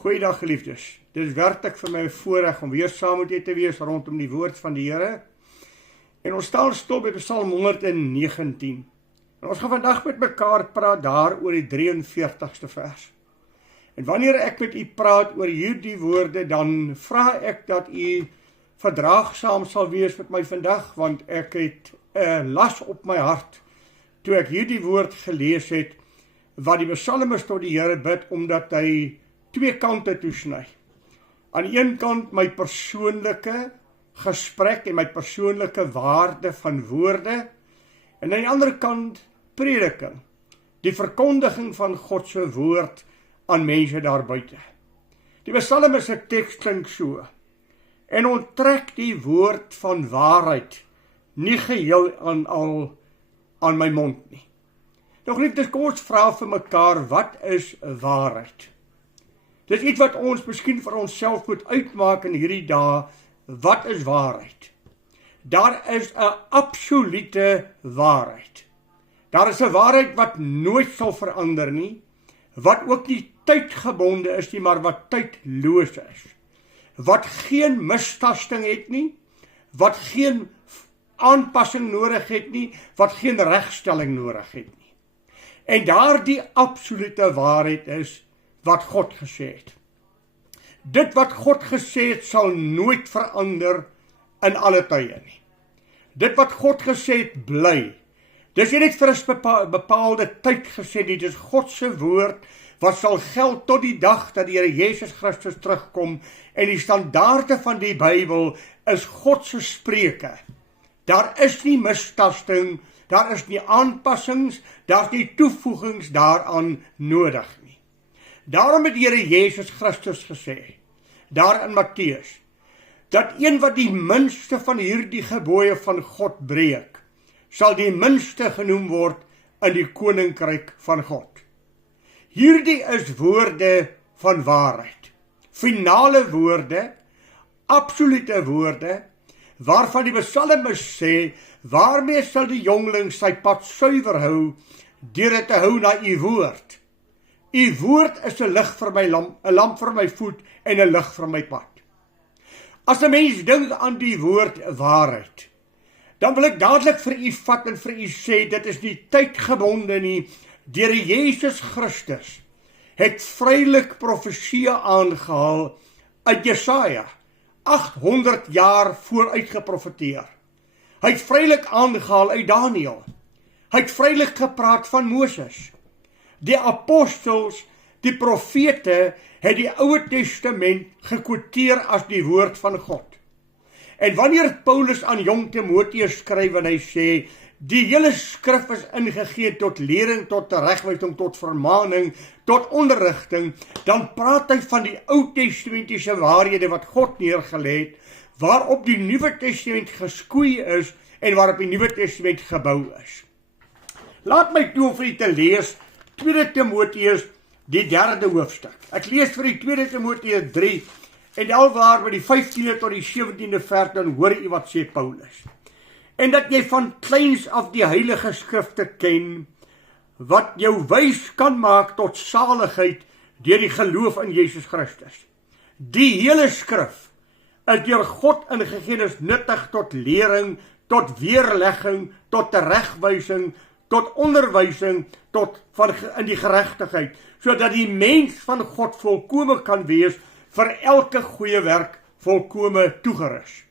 Goeiedag geliefdes, dit is werklik vir my 'n voorreg om weer saam met julle te wees rondom die woord van die Here. En ons staan stil by Psalm 119. En ons gaan vandag met mekaar praat daar oor die 43ste vers. En wanneer ek met u praat oor hierdie woorde, dan vra ek dat u verdraagsaam sal wees met my vandag, want ek het 'n las op my hart toe ek hierdie woord gelees het, wat die psalmis tot die Here bid, omdat hy twee kante toesny. Aan die een kant my persoonlike gesprek en my persoonlike waarde van woorde, en aan die ander kant prediking, die verkondiging van God se woord aan mense daar buite. Die psalmis se teks klink so: en onttrek die woord van waarheid nie geheel aan my mond nie. Nou geliefdes, kom ons vra vir mekaar, wat is waarheid? Dis iets wat ons miskien vir onsself moet uitmaak in hierdie dae. Wat is waarheid? Daar is 'n absolute waarheid. Daar is 'n waarheid wat nooit sal verander nie, wat ook nie tydgebonde is nie, maar wat tydloos is. Wat geen mistasting het nie, wat geen aanpassing nodig het nie, wat geen regstelling nodig het nie. En daardie absolute waarheid is wat God gesê het. Dit wat God gesê het sal nooit verander in alle tye nie. Dit wat God gesê het bly. Dis nie net vir 'n bepaalde tyd gesê nie, dis God se woord wat sal geld tot die dag dat die Here Jesus Christus terugkom, en die standaarde van die Bybel is God se spreuke. Daar is nie mistasting, daar is nie aanpassings, daar is nie toevoegings daaraan nodig nie. Daarom het die Here Jesus Christus gesê, daar in Matteus, dat een wat die minste van hierdie gebooie van God breek, sal die minste genoem word in die koninkryk van God. Hierdie is woorde van waarheid, finale woorde, absolute woorde, waarvan die psalmis sê, waarmee sal die jongling sy pad suiwer hou, deur dit te hou na u woord. U woord is 'n lig vir my lamp, 'n lamp vir my voet en 'n lig vir my pad. As 'n mens dink aan die woord waarheid, dan wil ek dadelik vir u vat en vir u sê, dit is nie tydgebonde nie. Deur Jesus Christus het vrylik profeseë aangehaal uit Jesaja, 800 jaar vooruit geprofeteer. Hy het vrylik aangehaal uit Daniël. Hy het vrylik gepraat van Moses. Die apostels, die profete, het die Oude Testament gekwoteer as die woord van God. En wanneer Paulus aan jong Timoteus skryf en hy sê, die hele skrif is ingegee tot lering, tot teregwysing, tot vermaning, tot onderrigting, dan praat hy van die Ou Testamentiese waarhede wat God neergelê het, waarop die Nuwe Testament geskoei is en waarop die Nuwe Testament gebou is. Laat my toe vir u te lees 2 Timoteus, die 3de hoofstuk. Ek lees vir u 2 Timoteus 3, en alwaar by die 15de tot die 17de vers, dan hoor u wat sê Paulus. En dat jy van kleins af die heilige skrifte ken, wat jou wys kan maak tot saligheid deur die geloof in Jesus Christus. Die hele skrif is deur God ingegee, is nuttig tot lering, tot weerlegging, tot teregwysing, tot onderwysing, tot in die geregtigheid, sodat die mens van God volkome kan wees, vir elke goeie werk volkome toegerus.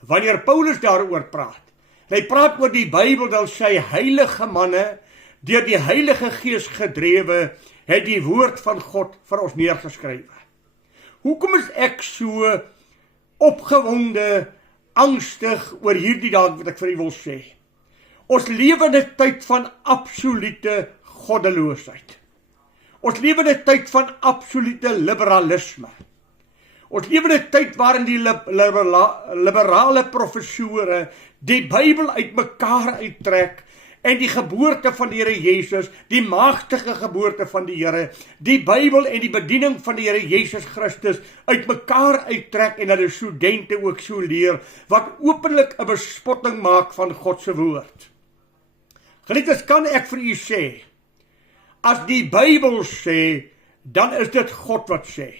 Wanneer Paulus daaroor praat, hy praat oor die Bybel, dan sy heilige manne, deur die Heilige Gees gedrewe, het die woord van God vir ons neergeskrywe. Hoekom is ek so opgewonde, angstig oor hierdie dag wat ek vir u wil sê? Ons lewe in 'n tyd van absolute goddeloosheid. Ons lewe in 'n tyd van absolute liberalisme. Ons lewe in 'n tyd waarin die liberale professore die Bybel uitmekaar uittrek en die geboorte van die Here Jesus, die maagtige geboorte van die Here, die Bybel en die bediening van die Here Jesus Christus uitmekaar uittrek, en dat die studente ook so leer, wat openlik 'n bespotting maak van God se woord. Geliefdes, kan ek vir u sê, as die Bybel sê, dan is dit God wat sê.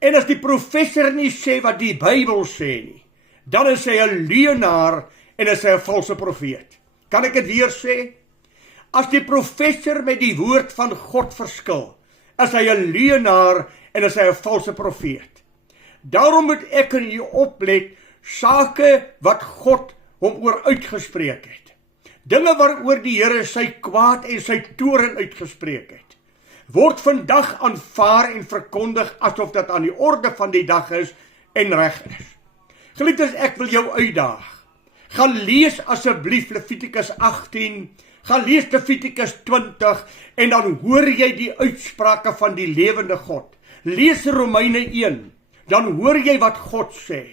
En as die professor nie sê wat die Bybel sê nie, dan is hy 'n leienaar en is hy 'n valse profeet. Kan ek dit weer sê? As die professor met die woord van God verskil, is hy 'n leienaar en is hy 'n valse profeet. Daarom moet ek en u oplet sake wat God hom oor uitgespreek het. Dinge waaroor die Here sy kwaad en sy toorn uitgespreek het, word vandag aanvaar en verkondig asof dit aan die orde van die dag is en reg is. Geliefdes, ek wil jou uitdaag. Gaan lees asseblief Levitikus 18, gaan lees Levitikus 20 en dan hoor jy die uitsprake van die lewende God. Lees Romeine 1, dan hoor jy wat God sê.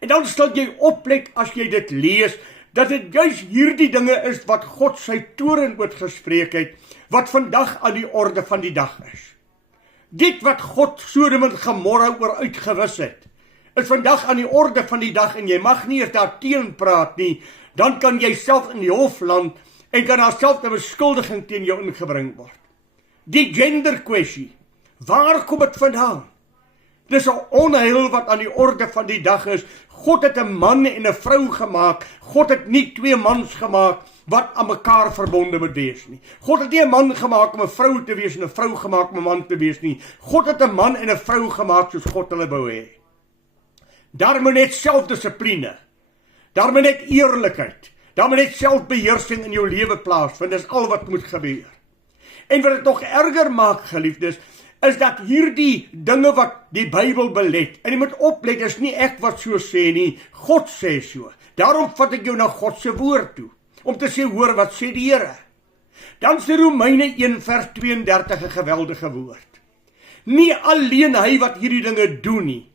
En dan sal jy oplet as jy dit lees, dat dit juis hierdie dinge is wat God sy toorn uitgespreek het, wat vandag aan die orde van die dag is. Dit wat God Sodom en Gomorra oor uitgewis het, is vandag aan die orde van die dag en jy mag nie eers daarteen praat nie, dan kan jy self in die hof land en kan daar self 'n beskuldiging teen jou ingebring word. Die gender kwessie, waar kom dit vandaan? Dis 'n onheil wat aan die orde van die dag is. God het 'n man en 'n vrou gemaak. God het nie twee mans gemaak wat aan mekaar verbonde moet wees nie. God het nie 'n man gemaak om 'n vrou te wees en 'n vrou gemaak om 'n man te wees nie. God het 'n man en 'n vrou gemaak soos God hulle wou hê. Daar moet net selfdissipline, daar moet net eerlikheid, daar moet net selfbeheersing in jou lewe plaasvind. Dis al wat moet gebeur. En wat dit nog erger maak, geliefdes, is dat hierdie dinge wat die Bybel belet, en jy moet oplet, is nie ek wat so sê nie, God sê so. Daarom vat ek jou na God se woord toe, om te sê, hoor wat sê die Here. Dan sê Romeine 1 vers 32 'n geweldige woord. Nie alleen hy wat hierdie dinge doen nie,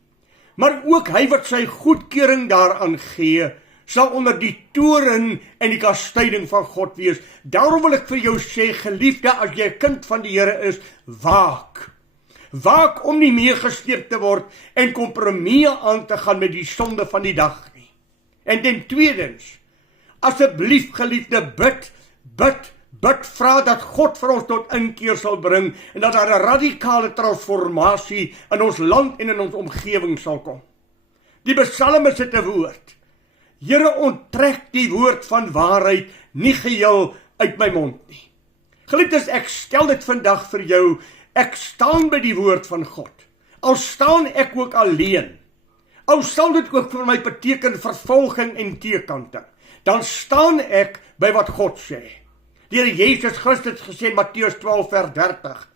maar ook hy wat sy goedkeuring daaraan gee, sal onder die toorn en die kastyding van God wees. Daarom wil ek vir jou sê, geliefde, as jy 'n kind van die Here is, waak. Waak om nie meegesleep te word en kompromieë aan te gaan met die sonde van die dag nie. En ten tweedens, asseblief geliefde, bid, vra dat God vir ons tot inkeer sal bring en dat daar 'n radikale transformasie in ons land en in ons omgewing sal kom. Die psalmis het 'n woord. Here, onttrek die woord van waarheid nie geheel uit my mond nie. Geliefdes, ek stel dit vandag vir jou. Ek staan by die woord van God. Al staan ek ook alleen. Al sal dit ook vir my beteken vervolging en teekanting. Dan staan ek by wat God sê. Die Here Jesus Christus gesê in Matteus 12 vers 30.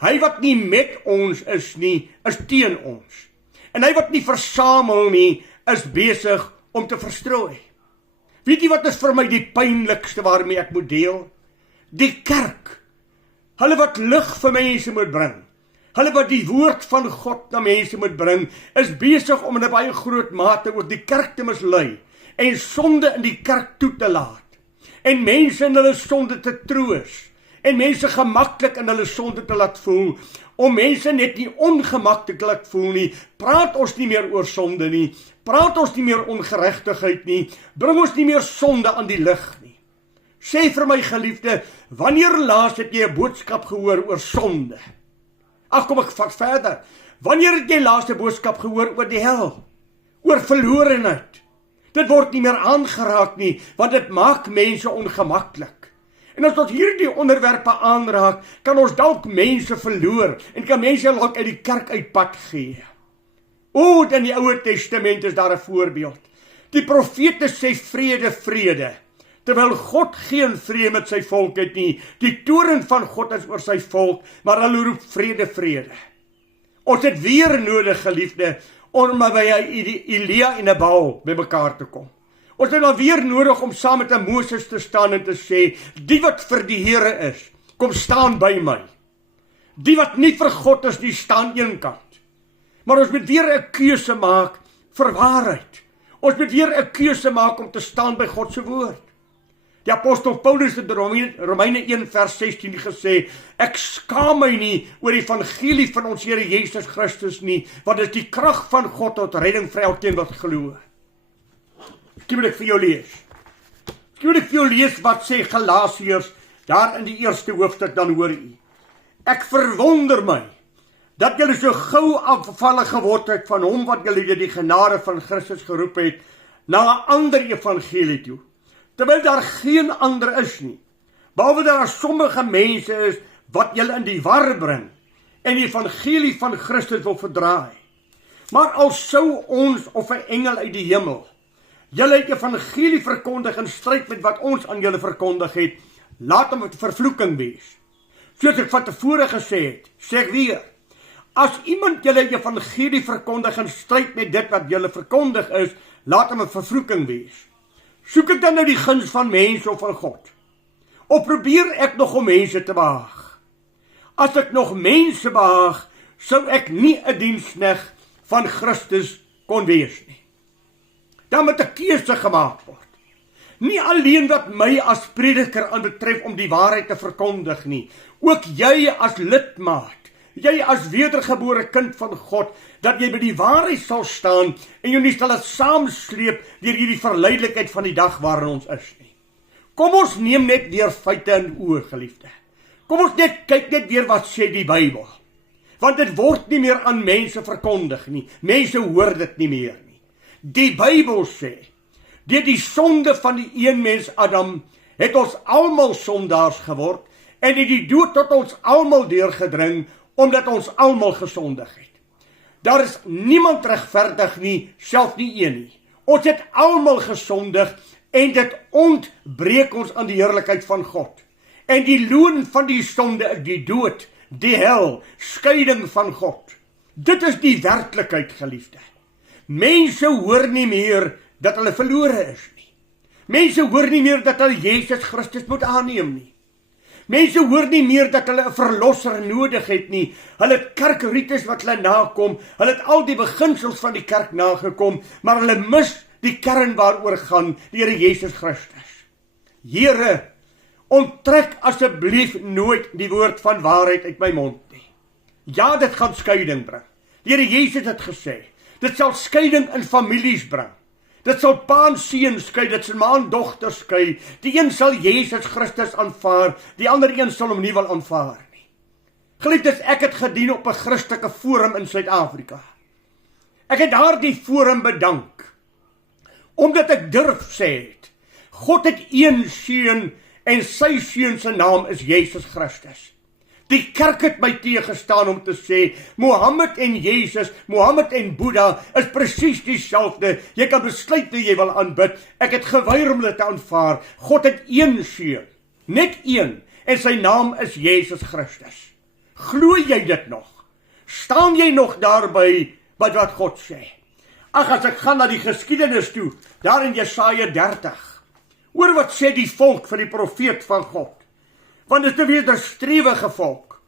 Hy wat nie met ons is nie, is teen ons. En hy wat nie versamel nie, is besig om te verstrooi. Weet jy wat is vir my die pynlikste waarmee ek moet deel? Die kerk. Hulle wat lig vir mense moet bring, hulle wat die woord van God na mense moet bring, is besig om in 'n baie groot mate oor die kerk te mislei en sonde in die kerk toe te laat. En mense in hulle sonde te troos en mense gemaklik in hulle sonde te laat voel, om mense net nie ongemaklik te laat voel nie. Praat ons nie meer oor sonde nie, praat ons nie meer ongeregtigheid nie, bring ons nie meer sonde aan die lig nie. Sê vir my geliefde, wanneer laas het jy 'n boodskap gehoor oor sonde? Ag, kom ek vat verder. Wanneer het jy laas 'n boodskap gehoor oor die hel? Oor verlorenheid? Dit word nie meer aangeraak nie, want dit maak mense ongemaklik. En as ons hierdie onderwerpe aanraak, kan ons dalk mense verloor en kan mense dalk uit die kerk uitpad gee. In die Ou Testament is daar 'n voorbeeld. Die profete sê vrede, vrede. Terwyl God geen vrede met sy volk het nie. Die toorn van God is oor sy volk, maar hulle roep vrede, vrede. Ons het weer nodig, geliefde, om by Elia en 'n Baal by mekaar te kom. Ons het dan weer nodig om saam met 'n Moses te staan en te sê, die wat vir die Here is, kom staan by my. Die wat nie vir God is, die staan een kant. Maar ons moet weer 'n keuse maak vir waarheid. Ons moet weer 'n keuse maak om te staan by God se woord. Die apostel Paulus het in Romeine 1 vers 16 gesê, ek skaam my nie oor die evangelie van ons Here Jesus Christus nie, want dit is die krag van God tot redding vir elkeen wat glo. Ek wil dit vir jou lees. Ek wil dit vir jou lees wat sê Galasiërs daar in die 1ste hoofstuk, dan hoor u. Ek verwonder my dat julle so gou afvallig geword het van hom wat julle deur die genade van Christus geroep het, na 'n ander evangelie toe, terwyl daar geen ander is nie, behalwe daar sommige mense is, wat julle in die war bring, en die evangelie van Christus wil verdraai. Maar al sou ons of 'n engel uit die hemel julle die evangelie verkondig in stryd met wat ons aan julle verkondig het, laat hom 'n vervloeking wees. Soos ek van tevore gesê het, sê ek weer, as iemand julle die evangelie verkondig in stryd met dit wat julle verkondig is, laat hom 'n vervloeking wees. Soek ek dan nou die guns van mense of van God? Of probeer ek nog om mense te behaag? As ek nog mense behaag, sou ek nie 'n diensknegt van Christus kon wees nie. Dan moet 'n keuse gemaak word. Nie alleen wat my as prediker aanbetref om die waarheid te verkondig nie, ook jy as lidmaat, jy as wedergebore kind van God, dat jy by die waarheid sal staan en jy nie sal dit saamsleep deur hierdie verleidelikheid van die dag waarin ons is nie. Kom ons neem net deur feite in oë, geliefde. Kom ons kyk net weer wat sê die Bybel. Want dit word nie meer aan mense verkondig nie. Mense hoor dit nie meer nie. Die Bybel sê, deur die sonde van die een mens Adam, het ons almal sondaars geword, en het die dood tot ons almal deurgedring, omdat ons almal gesondig het. Daar is niemand regverdig nie, self nie een nie. Ons het almal gesondig, en dit ontbreek ons aan die heerlikheid van God. En die loon van die sonde is die dood, die hel, skeiding van God. Dit is die werklikheid, geliefde. Mense hoor nie meer dat hulle verlore is nie. Mense hoor nie meer dat hulle Jesus Christus moet aanneem nie. Mense hoor nie meer dat hulle 'n verlosser nodig het nie. Hulle het kerkrites wat hulle nakom, hulle het al die beginsels van die kerk nagekom, maar hulle mis die kern waaroor gaan, die Here Jesus Christus. Here, onttrek asseblief nooit die woord van waarheid uit my mond nie. Ja, dit gaan skeiding bring. Die Here Jesus het gesê, dit sal skeiding in families bring. Dit sal pa en seun skei, dit sal ma en dogter skei. Die een sal Jesus Christus aanvaar, die ander een sal hom nie wil aanvaar nie. Geliefdes, ek het gedien op 'n Christelike forum in Suid-Afrika. Ek het daardie forum bedank, omdat ek durf sê het, God het een seun, en sy seun se naam is Jesus Christus. Die kerk het my teëgestaan om te sê, Mohammed en Jesus, Mohammed en Boeddha is presies dieselfde. Jy kan besluit hoe jy wil aanbid. Ek het geweier om dit te aanvaar. God het een seun, net een, en sy naam is Jesus Christus. Glo jy dit nog? Staan jy nog daarby by wat God sê? Ag, as ek gaan na die geskiedenis toe, daar in Jesaja 30, hoor wat sê die volk van die profeet van God. Want dit is 'n wederstrewige volk,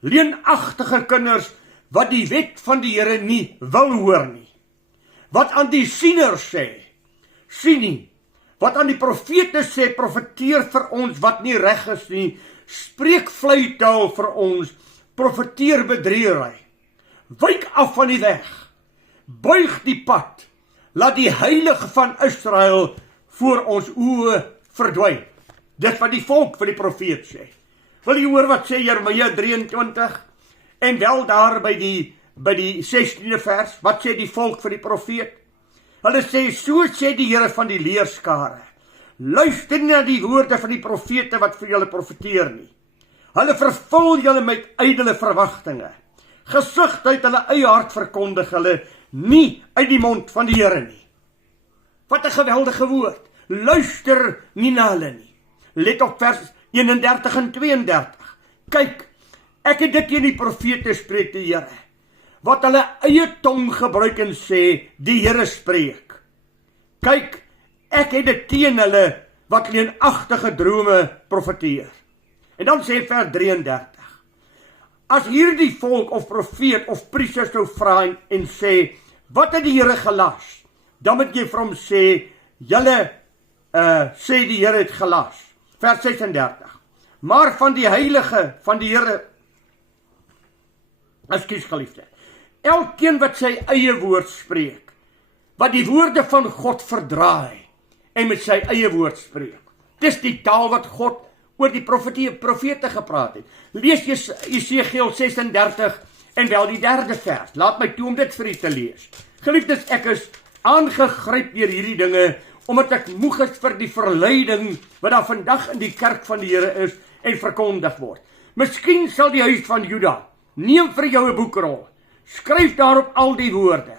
leenagtige kinders, wat die wet van die Here nie wil hoor nie. Wat aan die sieners sê, sien nie. Wat aan die profete sê, profeteer vir ons wat nie reg is nie, spreek vleitaal vir ons, profeteer bedriegery. Wyk af van die weg, buig die pad, laat die heilige van Israel voor ons oë verdwyn. Dit wat die volk vir die profeet sê. Wil jy hoor wat sê Jeremia 23? En wel daar by die 16de vers, wat sê die volk vir die profeet? Hulle sê, so sê die Here van die leerskare, luister nie na die woorde van die profete wat vir julle profeteer nie. Hulle vervul julle met ydelle verwagtinge. Gesig uit hulle eie hart verkondig hulle, nie uit die mond van die Here nie. Wat 'n geweldige woord. Luister nie na hulle nie. Let op vers 31 en 32. Kyk, ek het dit teen die profete spreek die Here, wat hulle eie tong gebruik en sê, die Here spreek. Kyk, ek het dit teen hulle, wat leenagtige drome profeteer. En dan sê vers 33, as hierdie volk of profeet of priester sou vra en sê, wat het die Here gelas? Dan moet jy vir hom sê, julle sê die Here het gelas. Vers 36. Maar van die heilige, van die Here, ekskuus geliefde, elkeen wat sy eie woord spreek, wat die woorde van God verdraai, en met sy eie woord spreek. Dis die taal wat God oor die profete gepraat het. Lees Jesegiel 36 En wel die 3de vers, laat my toe om dit vir u te lees. Geliefdes, ek is aangegryp deur hierdie dinge, omdat ek moeg is vir die verleiding wat daar vandag in die kerk van die Here is en verkondig word. Miskien sal die huis van Juda, neem vir jou 'n boekrol, skryf daarop al die woorde.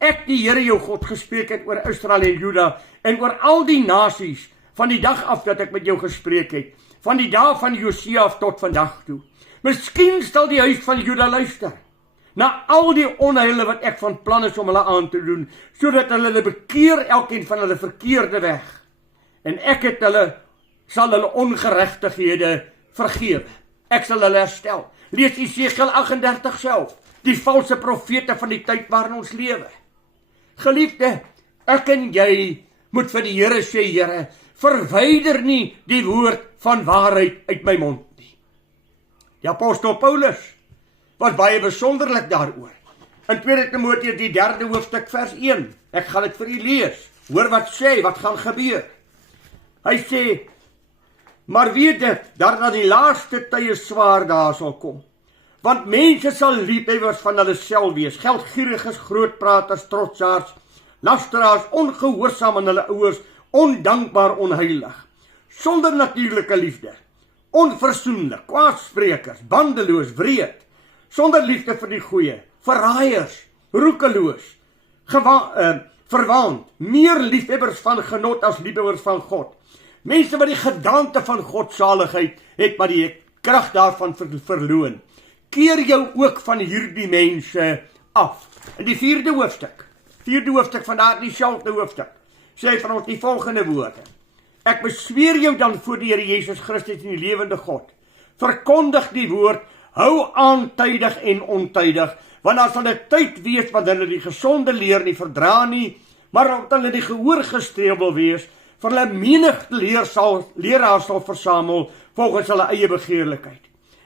Ek die Here jou God gespreek het oor Israel en Juda en oor al die nasies van die dag af dat ek met jou gespreek het, van die dag van Josia af tot vandag toe. Miskien sal die huis van Juda luister na al die onheile wat ek van plan is om hulle aan te doen, sodat hulle bekeer elkeen van hulle verkeerde weg. En ek sal hulle ongeregtighede vergewe. Ek sal hulle herstel. Lees Jesegiel 38 self, die valse profete van die tyd waarin ons lewe. Geliefde, ek en jy moet vir die Here sê, Here, verwyder nie die woord van waarheid uit my mond nie. Die apostel Paulus was baie besonderlik daaroor. In 2 Timoteus die 3de hoofstuk vers 1, ek gaan dit vir u lees, hoor wat sê, wat gaan gebeur. Hy sê, maar weet dit, dat na die laaste tye swaar dae sal kom, want mense sal liefhebbers van hulle self wees, geldgieriges, grootpraters, trotsaars, lasteraars, ongehoorsaam aan hulle ouers, ondankbaar, onheilig, sonder natuurlike liefde, onversoenlik, kwaadsprekers, bandeloos, wreed, sonder liefde vir die goeie, verraaiers, roekeloos, verwaand, meer liefhebbers van genot as liefhebbers van God. Mense wat die gedaante van godsaligheid het, maar die krag daarvan verloon. Keer jou ook van hierdie mense af. In die 4de hoofstuk van daardie selfde hoofstuk, sê hy van ons die volgende woorde. Ek besweer jou dan voor die Here Jesus Christus en die lewende God. Verkondig die woord, hou aan tydig en ontydig, want daar sal 'n tyd wees wat hulle die gesonde leer nie verdra nie, maar omdat hulle die gehoor gestreel wil wees, vir hulle menigte leraars sal versamel volgens hulle eie begeerlikheid.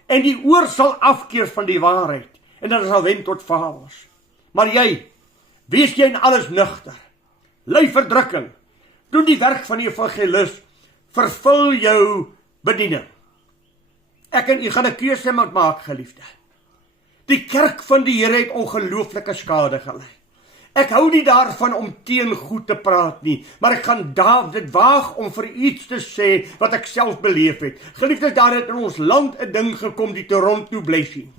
En die oor sal afkeer van die waarheid, en dit sal wend tot fabels. Maar jy, wees jy in alles nugter, ly verdrukking, doen die werk van die evangelis, vervul jou bediening. Ek en u gaan 'n keuse moet maak, geliefde. Die kerk van die Here het ongelooflike skade gelei. Ek hou nie daarvan om teen goed te praat nie, maar ek gaan dit waag om vir iets te sê wat ek self beleef het. Geliefdes, daar het in ons land 'n ding gekom, die Toronto Blessing.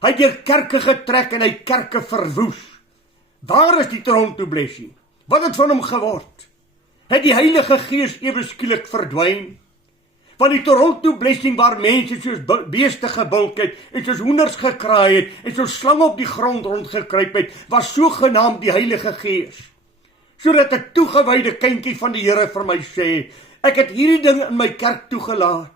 Hy het deur kerke getrek en hy kerke verwoes. Waar is die Toronto Blessing? Wat het van hom geword? Het die Heilige Gees ewe skielik verdwyn? Van die Toronto Blessing waar mense soos beeste gebulk het en soos hoenders gekraai het en soos slange op die grond rondgekruip het, was sogenaamd die Heilige Gees. Sodat 'n toegewyde kindjie van die Here vir my sê, ek het hierdie ding in my kerk toegelaat.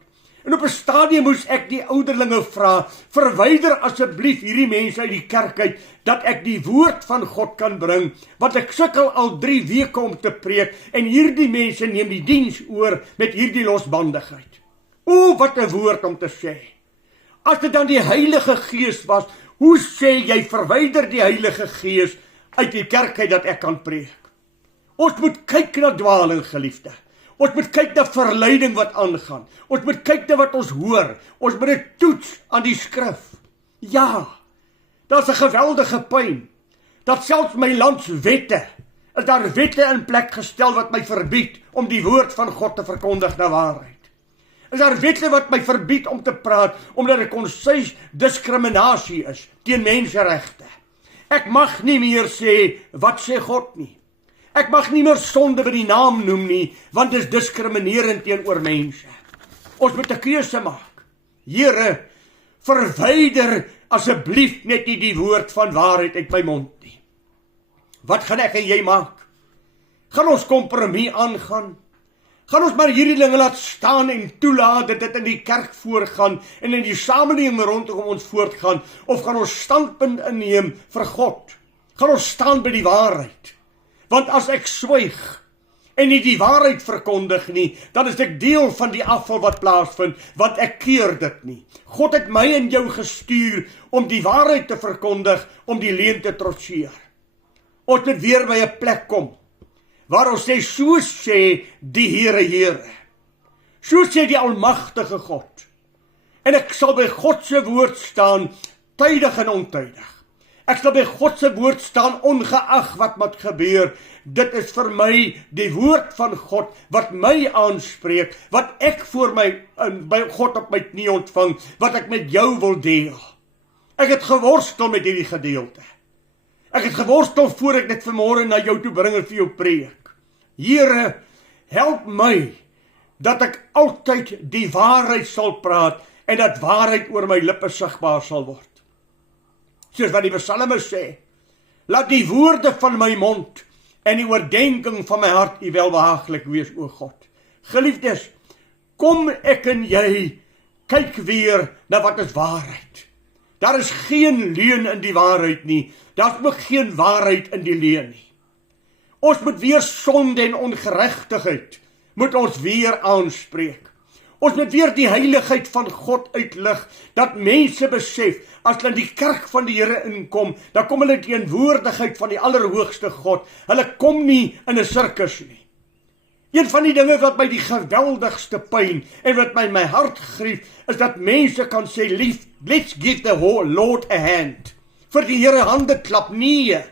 En op 'n stadium moes ek die ouderlinge vra, verwyder asseblief hierdie mense uit die kerk uit, dat ek die woord van God kan bring, want ek sukkel al 3 weke om te preek, en hierdie mense neem die diens oor met hierdie losbandigheid. O, wat 'n woord om te sê. As dit dan die Heilige Gees was, hoe sê jy verwyder die Heilige Gees uit die kerk uit dat ek kan preek? Ons moet kyk na dwaling, geliefde. Ons moet kyk na verleiding wat aangaan. Ons moet kyk na wat ons hoor. Ons moet dit toets aan die skrif. Ja, daar's 'n geweldige pyn, dat selfs my landswette, is daar wette in plek gestel wat my verbied om die woord van God te verkondig na waarheid. Is daar wette wat my verbied om te praat, omdat dit konseis diskriminasie is teen menseregte. Ek mag nie meer sê, wat sê God nie. Ek mag nie meer sonde by die naam noem nie, want dit is diskriminerend teenoor mense. Ons moet 'n keuse maak. Here, verwyder asseblief net nie die woord van waarheid uit my mond nie. Wat gaan ek en jy maak? Gaan ons kompromie aangaan? Gaan ons maar hierdie dinge laat staan en toelaat dat dit in die kerk voorgaan en in die samelewing rondom ons voortgaan, of gaan ons standpunt inneem vir God? Gaan ons staan by die waarheid? Want as ek swyg en nie die waarheid verkondig nie, dan is ek deel van die afval wat plaasvind, want ek keer dit nie. God het my en jou gestuur om die waarheid te verkondig, om die leuen te trotseer. Ons moet weer by 'n plek kom waar ons sê, so sê die Here, so sê die almagtige God. En ek sal by God se woord staan, tydig en ontydig. Ek sal by God se woord staan ongeag wat moet gebeur. Dit is vir my die woord van God wat my aanspreek, wat ek voor my by God op my knie ontvang, wat ek met jou wil deel. Ek het geworstel met hierdie gedeelte. Ek het geworstel voor ek dit vanmôre na jou toe bring en vir jou preek. Here, help my dat ek altyd die waarheid sal praat en dat waarheid oor my lippe sigbaar sal word. Soos wat die psalmis sê, laat die woorde van my mond en die oordenking van my hart U welbehaaglik wees, o God. Geliefdes, kom ek en jy kyk weer na wat is waarheid. Daar is geen leuen in die waarheid nie, daar is ook geen waarheid in die leuen nie. Ons moet weer sonde en ongeregtigheid, moet ons weer aanspreek. Ons moet weer die heiligheid van God uitlig, dat mense besef, as hulle in die kerk van die Here inkom, dan kom hulle in die teenwoordigheid van die Allerhoogste God. Hulle kom nie in 'n sirkus nie. Een van die dinge wat my die geweldigste pyn en wat my hart grief, is dat mense kan sê, let's give the Lord a hand. Vir die Here hande klap, nee.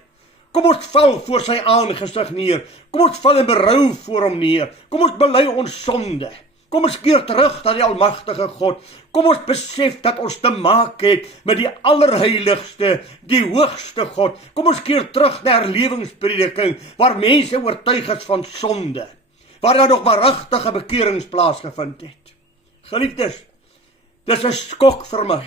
Kom ons val voor sy aangesig neer. Kom ons val in berou voor hom neer. Kom ons bely ons sonde. Kom ons keer terug na die almagtige God. Kom ons besef dat ons te maak het met die allerheiligste, die hoogste God. Kom ons keer terug na herlewingsprediking, waar mense oortuig is van sonde, waar daar nog waaragtige bekerings plaasgevind het. Geliefdes, dis 'n skok vir my.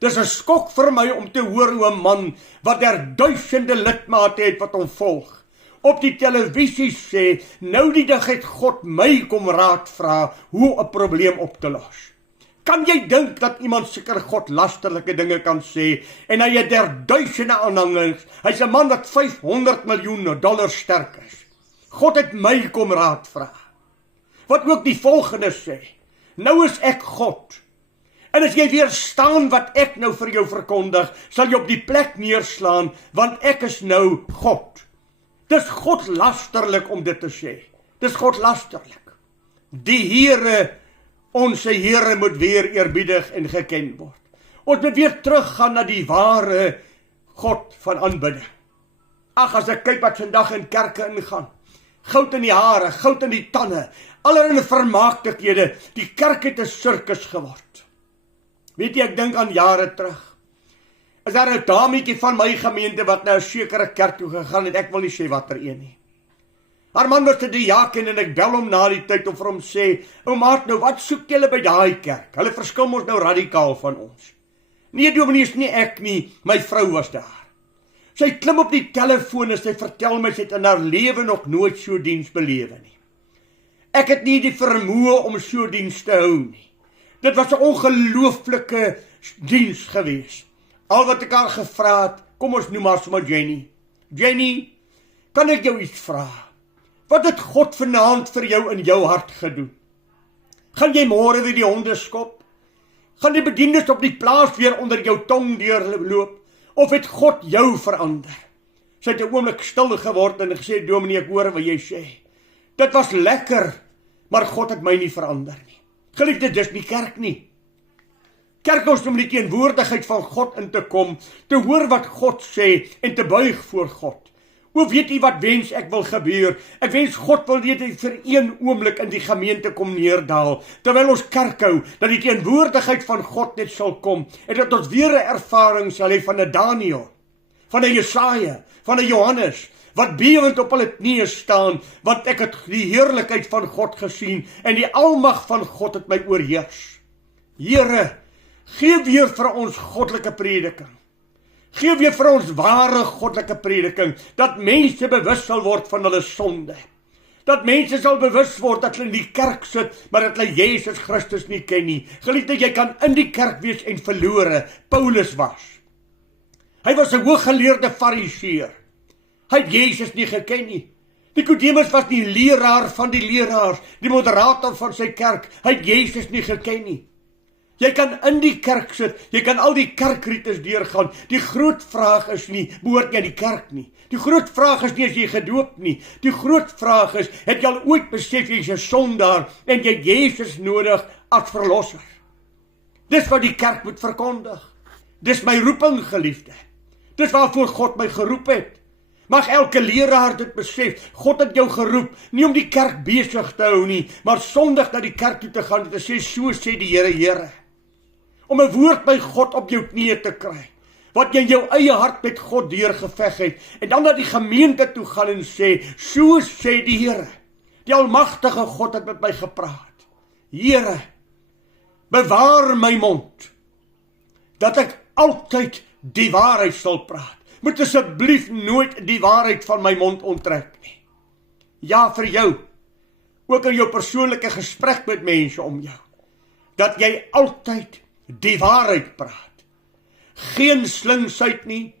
Dis 'n skok vir my om te hoor hoe 'n man, wat duisende lidmate het wat hom volg, op die televisie sê, nou die dag het God my kom raad vra hoe 'n probleem op te los. Kan jy dink dat iemand seker God lasterlike dinge kan sê, en hy het duisende aanhangers, hy's 'n man wat $500 miljoen sterk is. God het my kom raad vra. Wat ook die volgende sê, nou is ek God. En as jy weer staan wat ek nou vir jou verkondig, sal jy op die plek neerslaan, want ek is nou God. Dis godlasterlik om dit te sê. Dis godlasterlik. Die Here, onse Here moet weer eerbiedig en geken word. Ons moet weer teruggaan na die ware God van aanbidding. Ag, as ek kyk wat vandag in kerke ingaan, goud in die hare, goud in die tande, allerlei vermaaklikhede, die kerk het 'n sirkus geword. Weet jy, ek dink aan jare terug, is daar 'n dametjie van my gemeente wat na 'n sekere kerk toe gegaan het, ek wil nie sê watter een nie. Haar man was 'n diaken en ek bel hom na die tyd om vir hom sê, ou maat, nou wat soek julle by daai kerk? Hulle verskil mos nou radikaal van ons. Nee, dominee, is nie ek nie, my vrou was daar. Sy klim op die telefoon en sy vertel my, sy het in haar lewe nog nooit so diens belewe nie. Ek het nie die vermoë om so diens te hou nie. Dit was 'n ongelooflike diens gewees. Al wat ek haar gevra het, kom ons noem haar sommer Jenny. Jenny, kan ek jou iets vra? Wat het God vanaand vir jou in jou hart gedoen? Gaan jy môre weer die honde skop? Gaan die bediendes op die plaas weer onder jou tong deurloop? Of het God jou verander? Sy het 'n oomblik stil geword en gesê, dominee, ek hoor wat jy sê. Dit was lekker, maar God het my nie verander nie. Geliefde, dis nie kerk nie. Kerk is om die teenwoordigheid van God in te kom, te hoor wat God sê en te buig voor God. O, weet jy wat wens ek wil gebeur? Ek wens God wil net vir een oomblik in die gemeente kom neerdaal, terwyl ons kerk hou, dat die teenwoordigheid van God net sal kom, en dat ons weer 'n ervaring sal hê van 'n Daniël, van 'n Jesaja, van 'n Johannes, wat bewend op hulle knieë staan, want ek het die heerlikheid van God gesien, en die almag van God het my oorheers. Here, gee weer vir ons goddelike prediking. Gee weer vir ons ware goddelike prediking, dat mense bewus sal word van hulle sonde. Dat mense sal bewus word dat hulle in die kerk sit, maar dat hulle Jesus Christus nie ken nie. Geliefde, jy kan in die kerk wees en verlore. Paulus was. Hy was 'n hooggeleerde fariseer. Hy het Jesus nie geken nie. Nikodemus was die leraar van die leraars, die moderator van sy kerk. Hy het Jesus nie geken nie. Jy kan in die kerk sit, jy kan al die kerkrites deurgaan. Die groot vraag is nie, behoort jy aan die kerk nie. Die groot vraag is nie, as jy gedoop nie. Die groot vraag is, het jy al ooit besef jy is 'n sondaar en jy Jesus nodig as verlosser? Dis wat die kerk moet verkondig. Dis my roeping, geliefde. Dis waarvoor God my geroep het. Mag elke leraar dit besef. God het jou geroep, nie om die kerk besig te hou nie, maar Sondag na die kerk toe te gaan en te sê, so sê die Here, Here. Om 'n woord by God op jou knieë te kry, wat jy in jou eie hart met God deurgeveg het, en dan na die gemeente toe gaan en sê, so sê die Here, die almagtige God het met my gepraat. Here, bewaar my mond, dat ek altyd die waarheid sal praat. Moet asseblief nooit die waarheid van my mond onttrek nie. Ja, vir jou, ook in jou persoonlike gesprek met mense om jou, dat jy altyd die waarheid praat. Geen slingsheid nie,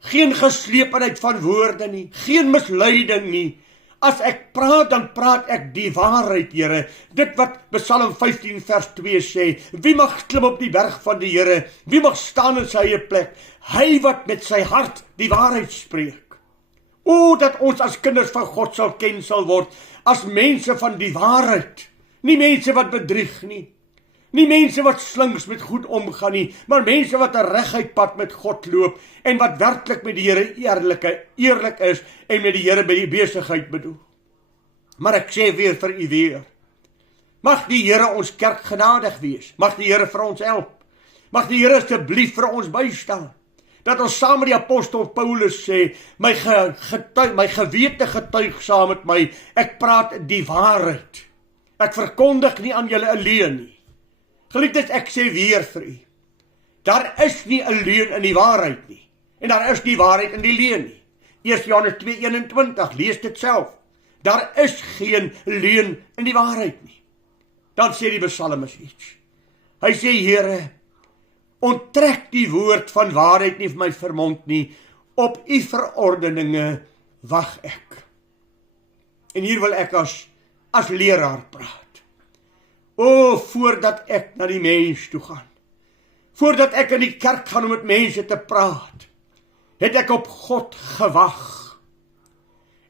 geen geslepenheid van woorde nie, geen misleiding nie. As ek praat, dan praat ek die waarheid, Here. Dit wat Psalm 15 vers 2 sê, wie mag klim op die berg van die Here, wie mag staan in sy eie plek, hy wat met sy hart die waarheid spreek. O, dat ons as kinders van God sal ken sal word, as mense van die waarheid, nie mense wat bedrieg nie, nie mense wat slinks met goed omgaan nie, maar mense wat 'n reguit pad met God loop, en wat werklik met die Here eerlik is, en met die Here by die besigheid bedoel. Maar ek sê weer vir u weer, mag die Here ons kerk genadig wees, mag die Here vir ons help, mag die Here asseblief vir ons bystaan, dat ons saam met die apostel Paulus sê, my gewete getuig saam met my, ek praat die waarheid, ek verkondig nie aan julle 'n leuen nie. Geliefdes, ek sê weer vir u, daar is nie 'n leuen in die waarheid nie, en daar is nie waarheid in die leuen nie. 1 Johannes 2:21, lees dit self, daar is geen leuen in die waarheid nie. Dan sê die psalmis iets, hy sê, Here, onttrek die woord van waarheid nie vir my vermond nie, op u verordeninge wag ek. En hier wil ek as leraar praat. O, voordat ek na die mens toe gaan, voordat ek in die kerk gaan om met mense te praat, het ek op God gewag.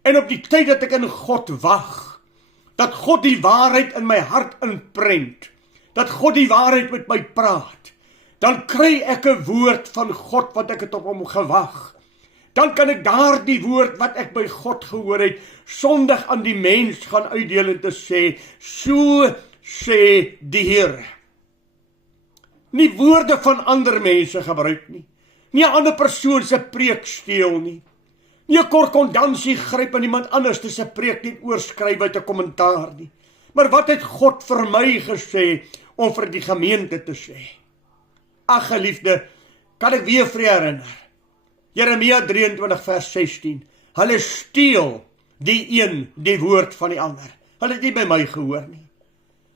En op die tyd dat ek in God wag, dat God die waarheid in my hart inprent, dat God die waarheid met my praat, dan kry ek 'n woord van God wat ek het op hom gewag. Dan kan ek daardie woord wat ek by God gehoor het, Sondag aan die mens gaan uitdeel en te sê, so sê die Here. Nie woorde van ander mense gebruik nie, nie 'n ander persoon se preek steel nie, nie 'n korrespondansie gryp aan iemand anders se preek net oorskryf uit 'n kommentaar nie. Maar wat het God vir my gesê om vir die gemeente te sê? Ag geliefde, kan ek weer vir herinner. Jeremia 23 vers 16. Hulle steel die woord van die ander. Hulle het nie by my gehoor nie.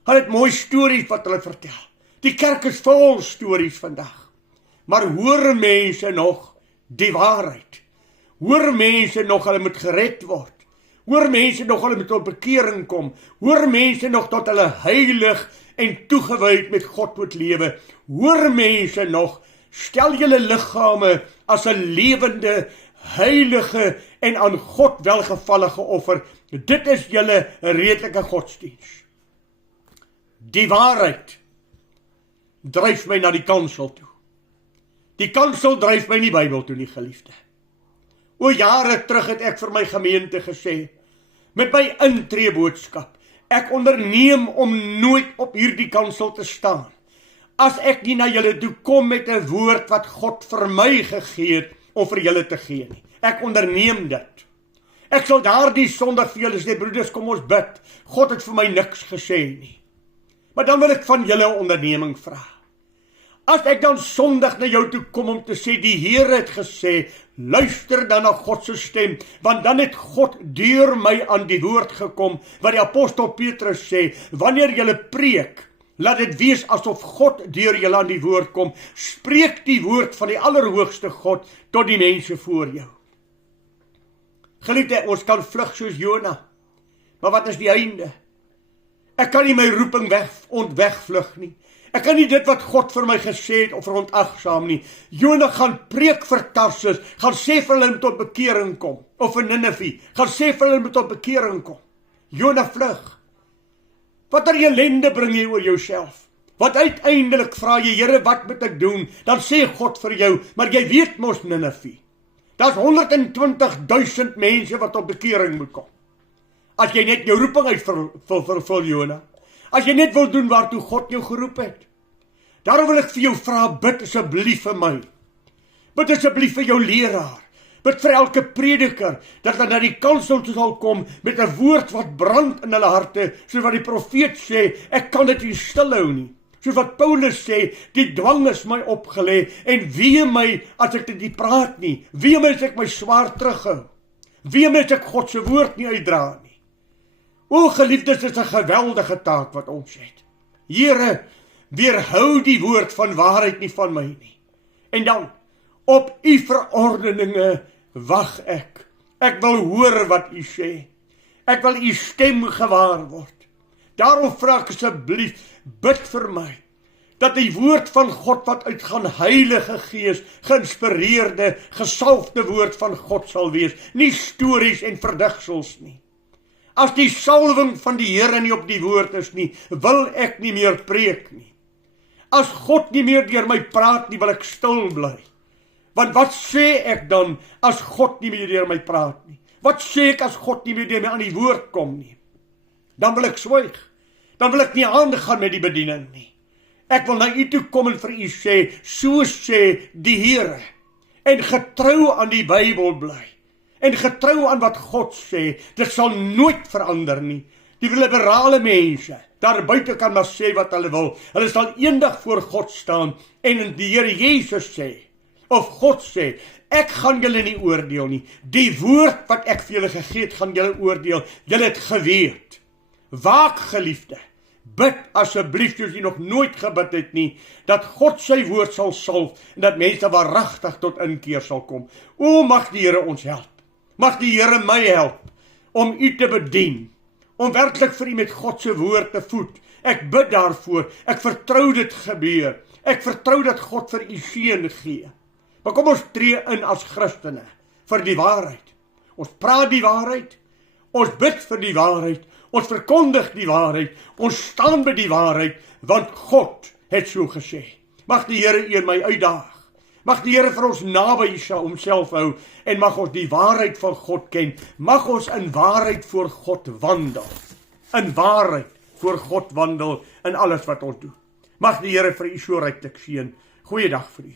Hulle het mooi stories wat hulle vertel. Die kerk is vol stories vandag. Maar hoor mense nog die waarheid? Hoor mense nog hulle moet gered word? Hoor mense nog hulle moet tot bekering kom? Hoor mense nog tot hulle heilig en toegewyd met God moet lewe? Hoor mense nog, stel julle liggame as 'n lewende, heilige en aan God welgevallige offer. Dit is julle redelike godsdiens. Die waarheid dryf my na die kansel toe. Die kansel dryf my nie Bybel toe nie, geliefde. O, jare terug het ek vir my gemeente gesê, met my intreeboodskap, ek onderneem om nooit op hierdie kansel te staan, as ek nie na julle toe kom met 'n woord wat God vir my gegee het, om vir julle te gee nie. Ek onderneem dit. Ek sal daardie Sondag vir julle sê, broeders, kom ons bid. God het vir my niks gesê nie. Maar dan wil ek van julle 'n onderneming vra. As ek dan Sondag na jou toe kom om te sê, die Here het gesê, luister dan na God se stem, want dan het God deur my aan die woord gekom, wat die apostel Petrus sê, wanneer julle preek, laat dit wees asof God deur julle aan die woord kom, spreek die woord van die Allerhoogste God tot die mense voor jou. Geliefde, ons kan vlug soos Jona, maar wat is die einde? Ek kan nie my roeping wegvlug nie. Ek kan nie dit wat God vir my gesê het of verontagsaam nie. Jona gaan preek vir Tarsus, gaan sê vir hulle tot bekering kom, of vir Ninive, gaan sê vir hulle tot bekering kom. Jona vlug. Wat ellende bring jy oor jouself? Want uiteindelik vra jy, Here, wat moet ek doen? Dan sê God vir jou, maar jy weet mos Ninive. Daar's 120.000 mense wat op bekering moet kom. As jy net jou roeping uitvul, Jona. As jy net wil doen waartoe God jou geroep het. Daarom wil ek vir jou vra, bid asseblief vir my. Bid asseblief vir jou leraar. Bid vir elke prediker, dat hulle na die kansel toe sal kom met 'n woord wat brand in hulle harte, soos wat die profeet sê, ek kan dit nie stilhou nie. Soos wat Paulus sê, die dwang is my opgelê, en wee my as ek dit nie praat nie, wee my as ek my swaard terughou, wee my as ek God se woord nie uitdra nie. O geliefdes, dit is 'n geweldige taak wat ons het. Here, weerhou die woord van waarheid nie van my nie. En dan, op u verordeninge wag ek. Ek wil hoor wat u sê. Ek wil u stem gewaar word. Daarom vra ek asseblief, bid vir my, dat die woord van God wat uitgaan, Heilige Gees, geïnspireerde, gesalfde woord van God sal wees, nie stories en verdigsels nie. As die salwing van die Here nie op die woord is nie, wil ek nie meer preek nie. As God nie meer deur my praat nie, wil ek stil bly. Want wat sê ek dan, as God nie meer deur my praat nie? Wat sê ek as God nie meer deur my aan die woord kom nie? Dan wil ek swyg. Dan wil ek nie aangaan met die bediening nie. Ek wil na u toe kom en vir u sê, so sê die Here. En getrou aan die Bybel bly. En getrou aan wat God sê, dit sal nooit verander nie. Die liberale mense, daar buite kan maar sê wat hulle wil. Hulle sal eendag voor God staan en die Here Jesus sê, of God sê, ek gaan julle nie oordeel nie. Die woord wat ek vir julle gegee het, gaan julle oordeel. Julle het geweet. Waak, geliefde. Bid asseblief, soos jy nog nooit gebid het nie, dat God sy woord sal salf en dat mense waaragtig tot inkeer sal kom. O, mag die Here ons help. Mag die Here my help om u te bedien, om werklik vir u met God se woord te voed. Ek bid daarvoor. Ek vertrou dit gebeur. Ek vertrou dat God vir u seën gee. Maar kom ons tree in as Christene vir die waarheid. Ons praat die waarheid, ons bid vir die waarheid, ons verkondig die waarheid, ons staan by die waarheid, want God het so gesê. Mag die Here u en my uitdaag. Mag die Here vir ons naby homself hou en mag ons die waarheid van God ken. Mag ons in waarheid voor God wandel. In waarheid voor God wandel in alles wat ons doen. Mag die Here vir u so ryklik seën. Goeiedag vir u.